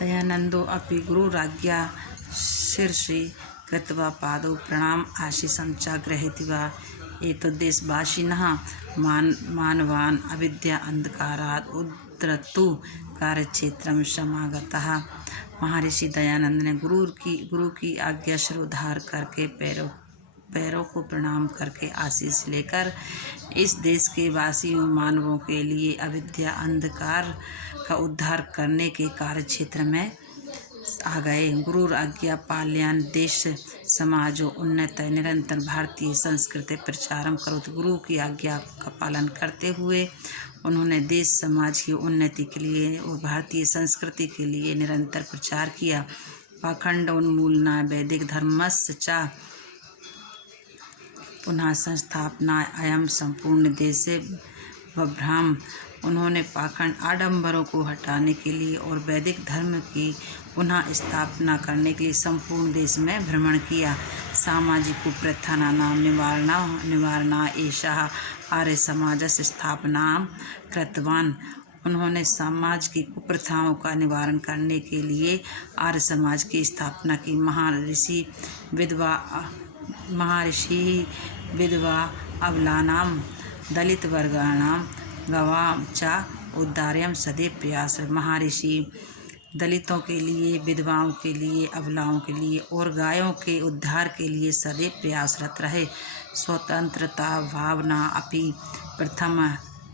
दयानन्दो अपि गुरुराज्ञा शीर्षे कृत्वा पादौ प्रणाम आशीषं च गृहीत्वा एतद्देशवासिनः मानवान् अविद्या अंधकारात् उद्धर्तुं कार्यक्षेत्रं समागतः। महर्षि दयानंद ने गुरु की आज्ञा से उद्धार करके पैरों को प्रणाम करके आशीष लेकर इस देश के वासियों मानवों के लिए अविद्या अंधकार का उद्धार करने के कार्य क्षेत्र में आ गए। गुरु आज्ञा पाल्यान देश समाजो उन्नत निरंतर भारतीय संस्कृति प्रचारम करो। गुरु की आज्ञा का पालन करते हुए उन्होंने देश समाज की उन्नति के लिए और भारतीय संस्कृति के लिए निरंतर प्रचार किया। पाखंड उन्मूलना वैदिक धर्मस्य च पुनः संस्थापना अयम संपूर्ण देशे बभ्राम। उन्होंने पाखंड आडंबरों को हटाने के लिए और वैदिक धर्म की पुनः स्थापना करने के लिए संपूर्ण देश में भ्रमण किया। सामाजिक कुप्रथानां निवारणा एषः आर्य समाजस्य स्थापनां कृतवान्। उन्होंने समाज की कुप्रथाओं का निवारण करने के लिए आर्य समाज की स्थापना की। महर्षि विधवा अबलानां दलित वर्गाणां गवां च उद्धार्यं सदैव प्रयास। महर्षि दलितों के लिए, विधवाओं के लिए, अबलाओं के लिए और गायों के उद्धार के लिए सदैव प्रयासरत रहे। स्वतंत्रता भावना अपि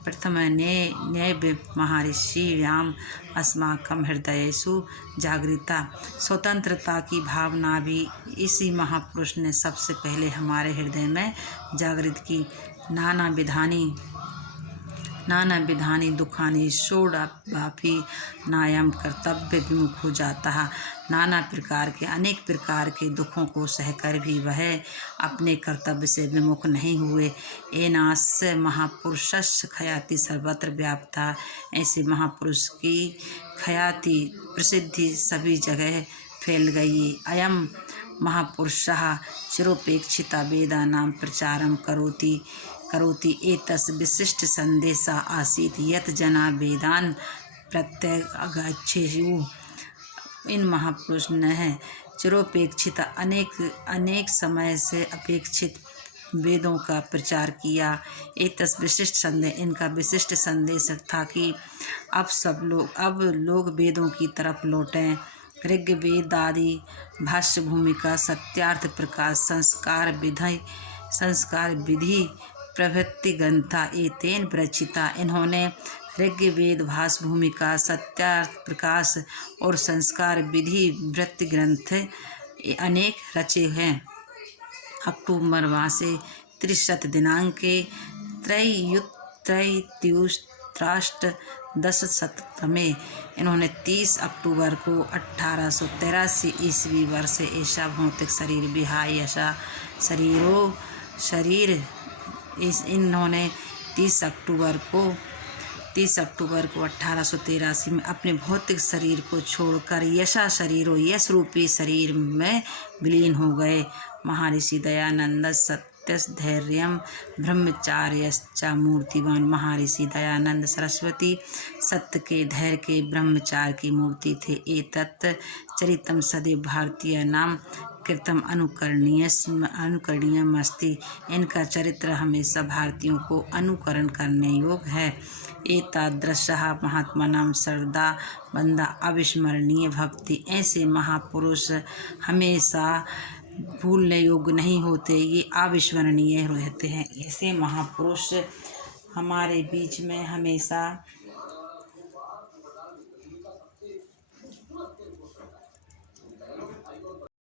प्रथमनेनैव महर्षिणाम् अस्माकं हृदयेषु जागृता। स्वतंत्रता की भावना भी इसी महापुरुष ने सबसे पहले हमारे हृदय में जागृत की। नाना विधानि दुखानि षोडशापि नायं कर्तव्य विमुख हो जाता है। नाना प्रकार के अनेक प्रकार के दुखों को सहकर भी वह अपने कर्तव्य से विमुख नहीं हुए। एनास्य महापुरुषस्य ख्याति सर्वत्र व्याप्ता। ऐसे महापुरुष की ख्याति प्रसिद्धि सभी जगह फैल गई। अयम महापुरुषः चिरोपेक्षिता वेदानां प्रचारं करोति एतस्य विशिष्ट संदेशः आसीत् यत् जना वेदान् प्रत्यगच्छेयुः। इन महापुरुष ने चिरोपेक्षित अनेक समय से अपेक्षित वेदों का प्रचार किया। एतस्य विशिष्ट संदेश, इनका विशिष्ट संदेश था कि अब लोग वेदों की तरफ लौटें। ऋग्वेद आदि भाष्य भूमिका सत्यार्थ प्रकाश संस्कार विधि प्रभृति ग्रंथा एतेन प्रचिता। इन्होंने ऋग्वेद भाष्य भूमिका सत्यार्थ प्रकाश और संस्कार विधि वृत्ति ग्रंथ अनेक रचे हैं। अक्टूबर मासे 30 दिनांके त्रयोदशराष्ट्रदशशततमे इन्होंने 30 अक्टूबर को 1883 ईस्वी वर्ष ऐसा भौतिक शरीर विहाय इन्होंने 30 अक्टूबर को 1883 में अपने भौतिक शरीर को छोड़कर यश रूपी शरीर में विलीन हो गए। महर्षि दयानंद सत्यधैर्यं ब्रह्मचार्यश्च मूर्तिवान। महर्षि दयानंद सरस्वती सत्य के, धैर्य के, ब्रह्मचार्य की मूर्ति थे। एतत् चरितम सदैव भारतीयानां कृतम अनुकरणीयमस्ति। इनका चरित्र हमेशा भारतीयों को अनुकरण करने योग्य है। एतादृशः महात्मनां श्रद्धा बंधा अविस्मरणीय भक्ति। ऐसे महापुरुष हमेशा भूलने योग्य नहीं होते, ये अविस्मरणीय रहते हैं। ऐसे महापुरुष हमारे बीच में हमेशा